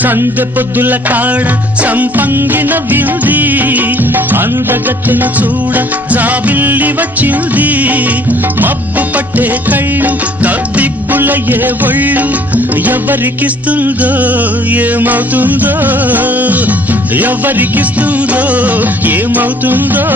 సందె పొద్దుల కాడ సంపంగిన బిల్ది అందగత్తెన చూడ జాబిల్లి వచ్చింది మబ్బు పట్టే కళ్ళు తద్దిబ్బుల ఏ ఒళ్ళు ఎవరికిస్తుందో ఏమవుతుందో ఎవరికిస్తుందో ఏమవుతుందో